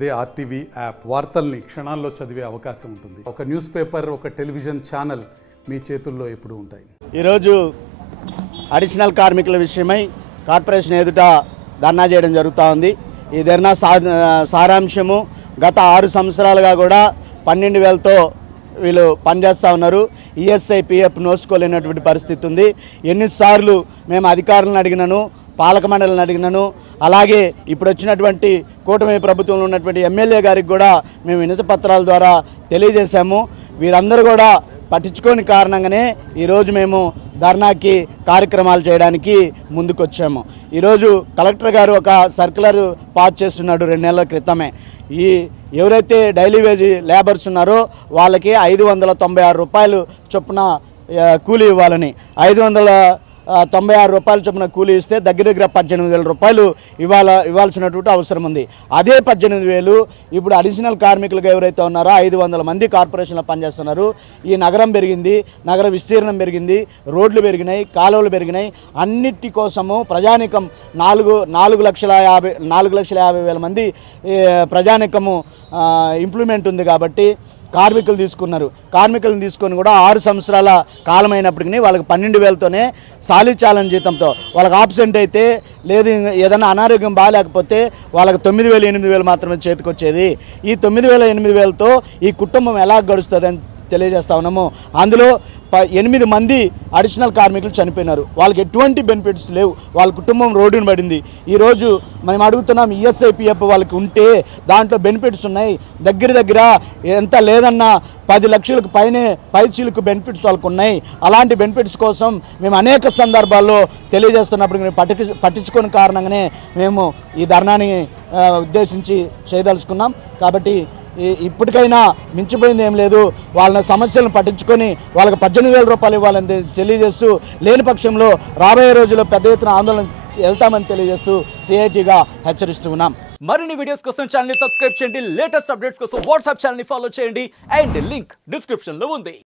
అదే RTV app వార్తల్ని క్షణాల్లో చదివే అవకాశం ఉంటుంది. ఒక న్యూస్ పేపర్, ఒక టెలివిజన్ ఛానల్ మీ చేతుల్లో ఎప్పుడూ ఉంటాయి. ఈరోజు అడిషనల్ కార్మికుల విషయమై కార్పొరేషన్ ఎదుట ధర్నా చేయడం జరుగుతూ ఉంది. ఈ ధర్నా సారాంశము గత 6 సంవత్సరాలుగా కూడా 12,000తో వీళ్ళు పనిచేస్తూ ఉన్నారు. ఈఎస్ఐ పిఎఫ్ నోసుకోలేనటువంటి పరిస్థితి ఉంది. ఎన్నిసార్లు మేము అధికారులను అడిగినాను, పాలక మండలిని అడిగినాను, అలాగే ఇప్పుడు వచ్చినటువంటి కూటమి ప్రభుత్వంలో ఉన్నటువంటి ఎమ్మెల్యే గారికి కూడా మేము వినతి పత్రాల ద్వారా తెలియజేశాము. వీరందరూ కూడా పట్టించుకోని కారణంగానే ఈరోజు మేము ధర్నాకి కార్యక్రమాలు చేయడానికి ముందుకొచ్చాము. ఈరోజు కలెక్టర్ గారు ఒక సర్క్యులర్ పాస్ చేస్తున్నాడు 2 నెలల క్రితమే. ఈ ఎవరైతే డైలీ వేజ్ లేబర్స్ ఉన్నారో వాళ్ళకి 596 రూపాయలు చొప్పున కూలీ ఇవ్వాలని, 596 రూపాయల చొప్పున కూలీ ఇస్తే దగ్గర 18,000 రూపాయలు ఇవ్వాల్సినటువంటి అవసరం ఉంది. అదే 18,000 ఇప్పుడు అడిషనల్ కార్మికులుగా ఎవరైతే ఉన్నారో 500 మంది కార్పొరేషన్లో పనిచేస్తున్నారు. ఈ నగరం పెరిగింది, నగర విస్తీర్ణం పెరిగింది, రోడ్లు పెరిగినాయి, కాలువలు పెరిగినాయి. అన్నిటి కోసము ప్రజానికం 4,50,000 మంది ప్రజానికము ఇంప్లిమెంట్ ఉంది కాబట్టి కార్మికులు తీసుకున్నారు. కార్మికులను తీసుకొని కూడా 6 సంవత్సరాల కాలం అయినప్పటికీ వాళ్ళకి 12,000తోనే సాలిచాలని జీతంతో, వాళ్ళకి ఆబ్సెంట్ అయితే లేదు ఏదైనా అనారోగ్యం బాగాలేకపోతే వాళ్ళకి 9,000, 8,000 మాత్రమే చేతికొచ్చేది. ఈ 9,000, 8,000తో ఈ కుటుంబం ఎలా గడుస్తుందని తెలియజేస్తా ఉన్నాము. అందులో 8 మంది అడిషనల్ కార్మికులు చనిపోయినారు. వాళ్ళకి ఎటువంటి బెనిఫిట్స్ లేవు, వాళ్ళ కుటుంబం రోడ్డును పడింది. ఈరోజు మేము అడుగుతున్నాం, ఈఎస్ఐ పిఎఫ్ వాళ్ళకి ఉంటే దాంట్లో బెనిఫిట్స్ ఉన్నాయి. దగ్గర ఎంత లేదన్నా 10 లక్షలకు పైచీలకు బెనిఫిట్స్ వాళ్ళకు ఉన్నాయి. అలాంటి బెనిఫిట్స్ కోసం మేము అనేక సందర్భాల్లో తెలియజేస్తున్నప్పుడు మేము పట్టించుకునే కారణంగానే మేము ఈ ధర్నాని ఉద్దేశించి చేయదలుచుకున్నాం. కాబట్టి ఇప్పటికైనా మించిపోయింది ఏం లేదు. వాళ్ళ సమస్యలను పట్టించుకొని వాళ్ళకి 18,000 రూపాయలు ఇవ్వాలని తెలియజేస్తూ, లేని పక్షంలో రాబోయే రోజుల్లో పెద్ద ఎత్తున ఆందోళన వెళ్తామని తెలియజేస్తూ సిఐటిగా హెచ్చరిస్తూ ఉన్నాం. మరిన్ని వీడియోస్ కోసం ఛానల్ ని సబ్స్క్రైబ్ చేయండి. లేటెస్ట్ అప్డేట్స్ కోసం వాట్సాప్ ఛానల్ ని ఫాలో చేయండి. అండ్ లింక్ డిస్క్రిప్షన్ లో ఉంది.